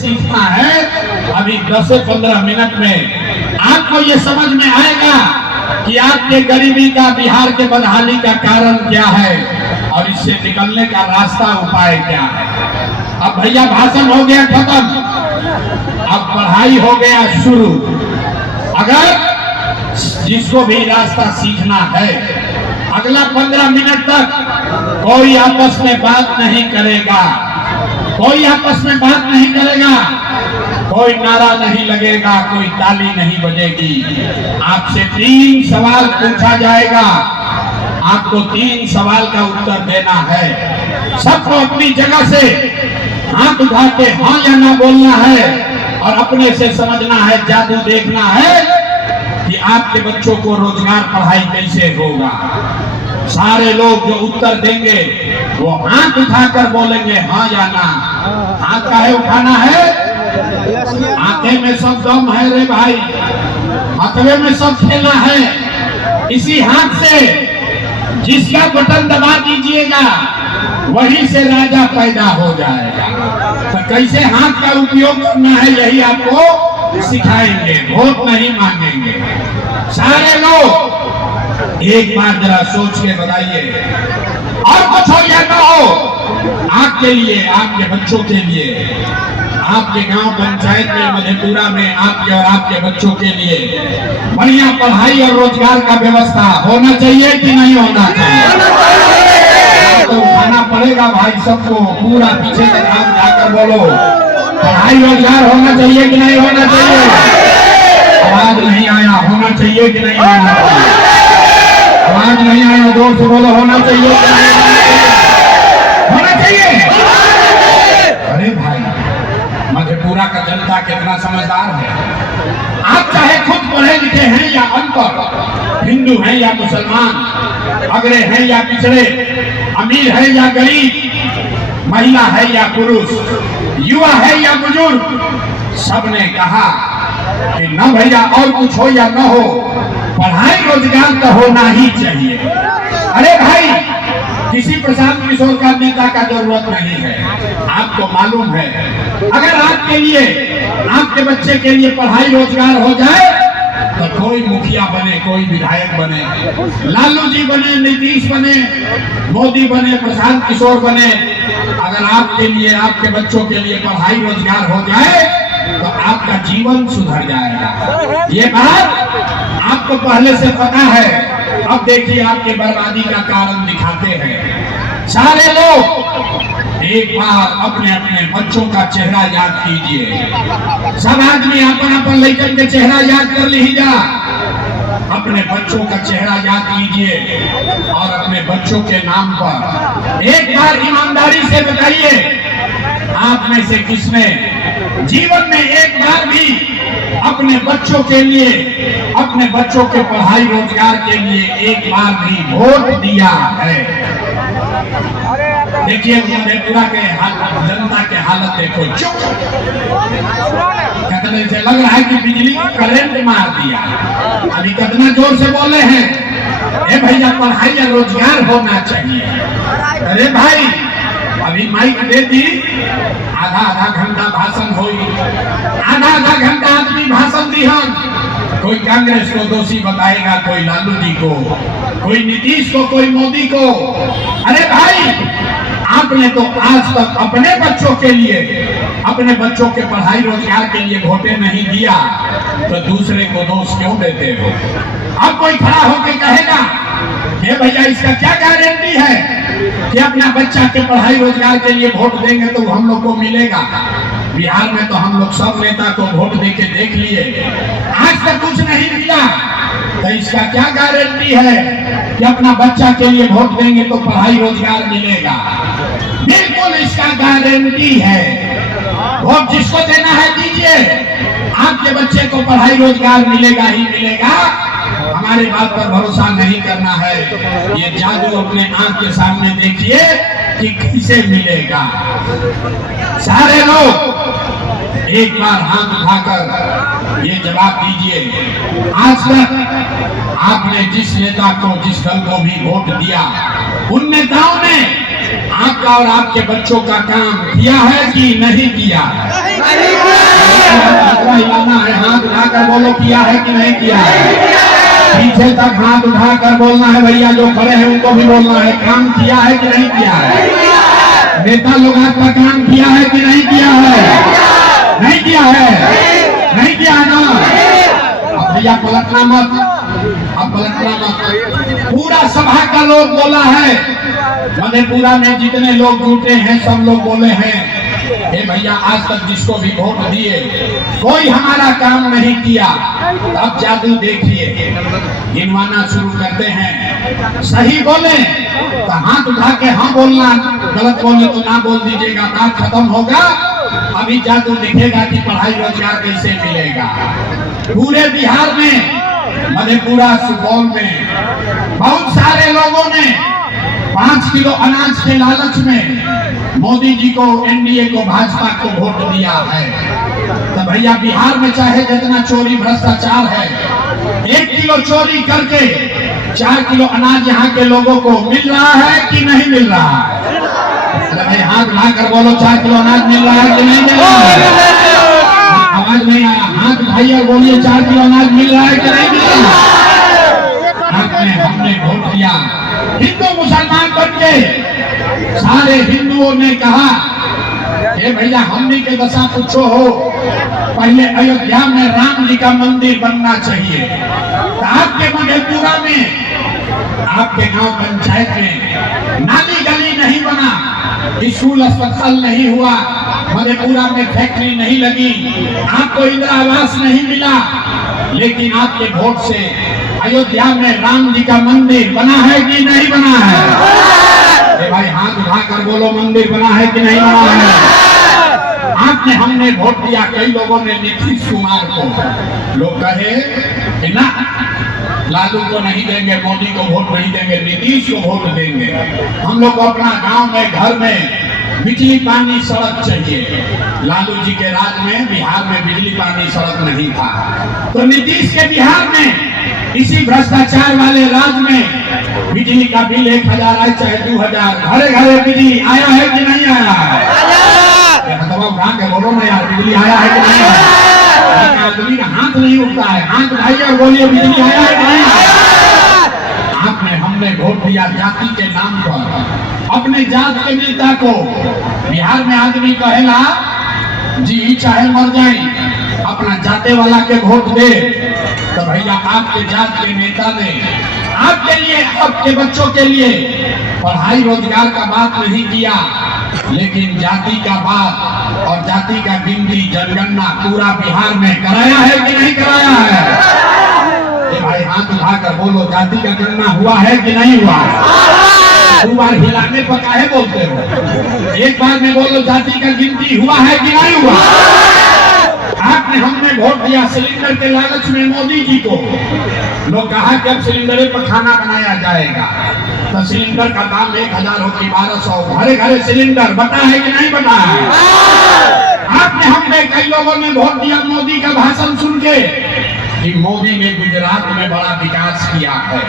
सीखना है। अभी 10 से 15 मिनट में आपको ये समझ में आएगा कि आपके गरीबी का, बिहार के बदहाली का कारण क्या है और इससे निकलने का रास्ता, उपाय क्या है। अब भैया भाषण हो गया खत्म, अब पढ़ाई हो गया शुरू। अगर जिसको भी रास्ता सीखना है, अगला 15 मिनट तक कोई आपस में बात नहीं करेगा, कोई आपस में बात नहीं करेगा, कोई नारा नहीं लगेगा, कोई ताली नहीं बजेगी। आपसे 3 सवाल पूछा जाएगा, आपको 3 सवाल का उत्तर देना है। सबको अपनी जगह से हाथ उठा के हाँ या ना बोलना है और अपने से समझना है, जादू देखना है कि आपके बच्चों को रोजगार, पढ़ाई कैसे होगा। सारे लोग जो उत्तर देंगे वो हाथ उठाकर बोलेंगे हाँ या ना। हाथ काहे उठाना है? आंखें में सब दम है रे भाई, हाथवे में सब खेला है। इसी हाथ से जिसका बटन दबा दीजिएगा वहीं से राजा पैदा हो जाएगा। तो कैसे हाथ का उपयोग करना है यही आपको सिखाएंगे, वोट नहीं मांगेंगे। सारे लोग एक बार जरा सोच के बताइए, और कुछ हो या ना हो, आपके लिए, आपके बच्चों के लिए, आपके गांव पंचायत में, मधेपुरा में आपके और आपके बच्चों के लिए बढ़िया पढ़ाई और रोजगार का व्यवस्था होना चाहिए कि नहीं होना चाहिए? तो उठाना पड़ेगा भाई सबको, पूरा पीछे से हाथ जाकर बोलो, पढ़ाई रोजगार होना चाहिए कि नहीं होना चाहिए? आवाज नहीं आया, होना चाहिए कि नहीं होना चाहिए? आवाज नहीं आया, जोर से बोलो, होना चाहिए कि नहीं होना चाहिए? अरे भाई, मधेपुरा का जनता कितना समझदार है। आप चाहे खुद पढ़े लिखे हैं या अनपढ़, हिंदू हैं या मुसलमान, अगड़े हैं या पिछड़े, अमीर है या गरीब, महिला है या पुरुष, युवा है या बुजुर्ग, सबने कहा कि न भैया और कुछ हो या न हो, पढ़ाई रोजगार तो होना ही चाहिए। अरे भाई, किसी प्रशांत किशोर का, नेता का जरूरत नहीं है। आपको मालूम है, अगर आपके लिए, आपके बच्चे के लिए पढ़ाई रोजगार हो जाए तो कोई मुखिया बने, कोई विधायक बने, लालू जी बने, नीतीश बने, मोदी बने, प्रशांत किशोर बने, अगर आपके लिए, आपके बच्चों के लिए पढ़ाई रोजगार हो जाए तो आपका जीवन सुधर जाएगा। ये बात आपको पहले से पता है। अब देखिए आपके बर्बादी का कारण दिखाते हैं। सारे लोग एक बार अपने अपने बच्चों का चेहरा याद कीजिए। सब आदमी अपन अपन लेकर के चेहरा याद कर लीजिए, अपने बच्चों का चेहरा याद कीजिए और अपने बच्चों के नाम पर एक बार ईमानदारी से बताइए, आप में से किसने जीवन में एक बार भी अपने बच्चों के लिए, अपने बच्चों के पढ़ाई रोजगार के लिए एक बार भी वोट दिया है? देखिए मधेपुरा के जनता के हालत देखो, चुप, कितने से लग रहा है कि बिजली करंट मार दिया। अभी कितना जोर से बोले हैं, ए भैया पढ़ाई या रोजगार होना चाहिए। अरे भाई, अभी माइक दे दी, आधा आधा घंटा भाषण हुई, आधा आधा घंटा आदमी भाषण दी। हम कोई कांग्रेस को दोषी बताएगा, कोई लालू जी को, कोई नीतीश को, कोई मोदी को। अरे भाई, आपने तो आज तक अपने बच्चों के लिए, अपने बच्चों के पढ़ाई रोजगार के लिए वोटें नहीं दिया, तो दूसरे को दोष क्यों देते हो? अब कोई खड़ा होकर कहेगा हे भैया इसका क्या गारंटी है कि अपना बच्चा के पढ़ाई रोजगार के लिए वोट देंगे तो हम लोग को मिलेगा? बिहार में तो हम लोग सब नेता को वोट देके देख लिए, आज तक कुछ नहीं मिला। तो इसका क्या गारंटी है कि अपना बच्चा के लिए वोट देंगे तो पढ़ाई रोजगार मिलेगा? बिल्कुल इसका गारंटी है। वोट जिसको देना है दीजिए, आपके बच्चे को पढ़ाई रोजगार मिलेगा ही मिलेगा। हमारे बात पर भरोसा नहीं करना है, ये जादू अपने आंख के सामने देखिए कि कैसे मिलेगा। सारे लोग एक बार हाथ उठाकर ये जवाब दीजिए, आज तक आपने जिस नेता को, जिस दल को भी वोट दिया, उन नेताओं ने आपका और आपके बच्चों का काम किया है कि नहीं किया है? हिलाना है, हाथ उठाकर बोलो किया है कि नहीं किया है। पीछे तक हाथ उठाकर बोलना है भैया, जो खड़े हैं उनको भी बोलना है काम किया है कि नहीं किया है। नेता लोग आपका काम किया है कि नहीं किया है, नहीं किया है, नहीं किया है ना। अब भैया पलटना मत, अब पलटना मत। पूरा सभा का लोग बोला है, मधेपुरा में जितने लोग जुटे हैं सब लोग बोले हैं हे भैया आज तक जिसको भी वोट दिए कोई हमारा काम नहीं किया। अब जादू देखिए, गिनवाना शुरू करते हैं। सही बोले तो हाथ उठा के हाँ बोलना, गलत बोले तो ना बोल दीजिएगा, बात खत्म होगा। अभी जादू दिखेगा कि पढ़ाई रोजगार कैसे मिलेगा। पूरे बिहार में, मधेपुरा सुपौल में बहुत सारे लोगों ने 5 किलो अनाज के लालच में मोदी जी को, एनडीए को, भाजपा को वोट दिया है। तो भैया बिहार में चाहे जितना चोरी भ्रष्टाचार है, 1 किलो चोरी करके 4 किलो अनाज यहाँ के लोगों को मिल रहा है कि नहीं मिल रहा है। अरे भाई हाथ उठाकर बोलो 4 किलो अनाज मिल रहा है कि नहीं मिल रहा है। आवाज नहीं आया, हाथ भाई और बोलिए 4 किलो अनाज मिल रहा है कि नहीं मिल रहा है। हमने वोट दिया, हिंदू मुसलमान बन के सारे हिंदुओं ने कहा हे भैया हमने के दशा पूछो हो, पहले अयोध्या में राम जी का मंदिर बनना चाहिए। तो आपके मधेपुरा में, आपके गांव पंचायत में नाली गली नहीं बना, स्कूल अस्पताल नहीं हुआ, मधेपुरा में फैक्ट्री नहीं लगी, आपको इंदिरा आवास नहीं मिला, लेकिन आपके वोट से अयोध्या में राम जी का मंदिर बना है कि नहीं बना है। भाई हाथ उठाकर बोलो मंदिर बना है कि नहीं बना है। आपने, हमने वोट दिया। कई लोगों ने नीतीश कुमार को, लोग कहे कि ना लालू को नहीं देंगे, मोदी को वोट नहीं देंगे, नीतीश को वोट देंगे। हम लोग को अपना गांव में, घर में बिजली पानी सड़क चाहिए। लालू जी के राज में बिहार में बिजली पानी सड़क नहीं था, तो नीतीश के बिहार में इसी भ्रष्टाचार वाले राज में बिजली का बिल 1000 आए चाहे 2000, घरे घरे बिजली आया है कि नहीं आया है। उठा के बोलो ना यार, बिजली आया है कि नहीं आया। आदमी का हाथ नहीं उठता है, हाथ उठाइए और बोलिए बिजली आया है कि नहीं आया। आपने, हमने वोट दिया जाति के नाम पर, अपने जात के नेता को। बिहार में आदमी कहेला जी चाहे मर जाए अपना जाते वाला के वोट दे। तो भैया आपके जात के नेता ने आपके लिए, आपके बच्चों के लिए पढ़ाई रोजगार का बात नहीं किया, लेकिन जाति का बात और जाति का गिनती, जनगणना पूरा बिहार में कराया है कि नहीं कराया है। भाई हाथ उठाकर बोलो जाति का गणना हुआ है कि नहीं हुआ है। 2 बार हिलाने पर काहे बोलते हो, एक बार में बोलो जाति का गिनती हुआ है कि नहीं हुआ। आपने, हमने वोट दिया सिलेंडर के लालच में मोदी जी को। लोग कहा कि अब सिलेंडर पर खाना बनाया जाएगा, तो सिलेंडर का दाम 1000 हो कि 1200, घरे घरे सिलेंडर बटा है कि नहीं बटा है। आपने, हमने, कई लोगों ने वोट दिया मोदी का भाषण सुन के कि मोदी ने गुजरात में बड़ा विकास किया है।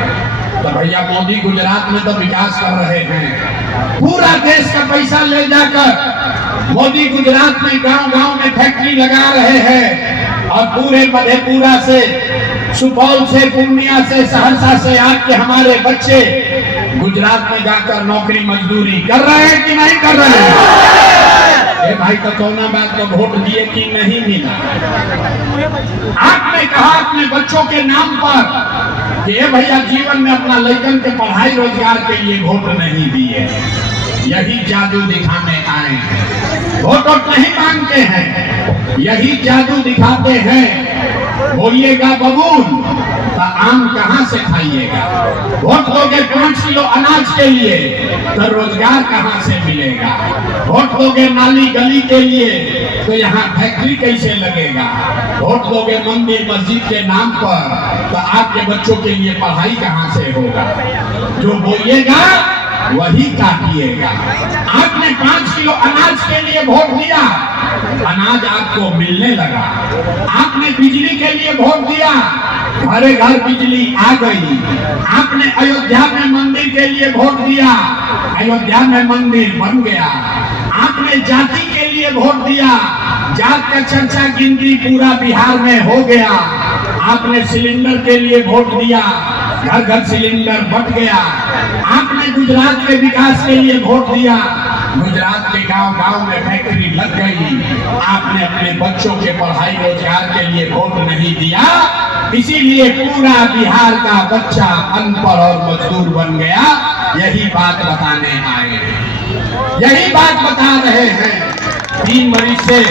तो भैया मोदी गुजरात में तो विकास कर रहे हैं, पूरा देश का पैसा ले जाकर मोदी गुजरात में गांव गांव में फैक्ट्री लगा रहे हैं, और पूरे मधेपुरा से, सुपौल से, पूर्णिया से, सहरसा से आपके हमारे बच्चे गुजरात में जाकर नौकरी मजदूरी कर रहे हैं कि नहीं कर रहे हैं। ए भाई तो कौना बात को वोट दिए कि नहीं मिला। आपने कहा अपने बच्चों के नाम पर कि भैया जीवन में अपना लड़कन के पढ़ाई रोजगार के लिए वोट नहीं दिए, यही जादू दिखाने आए हैं। वोट नहीं मांगते हैं, यही जादू दिखाते हैं। बोलिएगा बबूल तो आम कहाँ से खाइएगा। वोट दोगे 5 किलो अनाज के लिए तो रोजगार कहाँ से मिलेगा। वोट दोगे नाली गली के लिए तो यहाँ फैक्ट्री कैसे लगेगा। वोट दोगे मंदिर मस्जिद के नाम पर तो आपके बच्चों के लिए पढ़ाई कहाँ से होगा। जो बोलिएगा वही काटिएगा। आपने 5 किलो अनाज के लिए वोट दिया, अनाज आपको मिलने लगा। आपने बिजली के लिए वोट दिया, घरे घर बिजली आ गई। आपने अयोध्या में मंदिर के लिए वोट दिया, अयोध्या में मंदिर बन गया। आपने जाति के लिए वोट दिया, जात का चर्चा गिनती पूरा बिहार में हो गया। आपने सिलेंडर के लिए वोट दिया, घर घर सिलेंडर बट गया। आपने गुजरात के विकास के लिए वोट दिया, गुजरात के गांव गांव में फैक्ट्री लग गई। आपने अपने बच्चों के पढ़ाई रोजगार के लिए वोट नहीं दिया, इसीलिए पूरा बिहार का बच्चा अनपढ़ और मजदूर बन गया। यही बात बताने आए हैं, यही बात बता रहे हैं। 3 मरीज से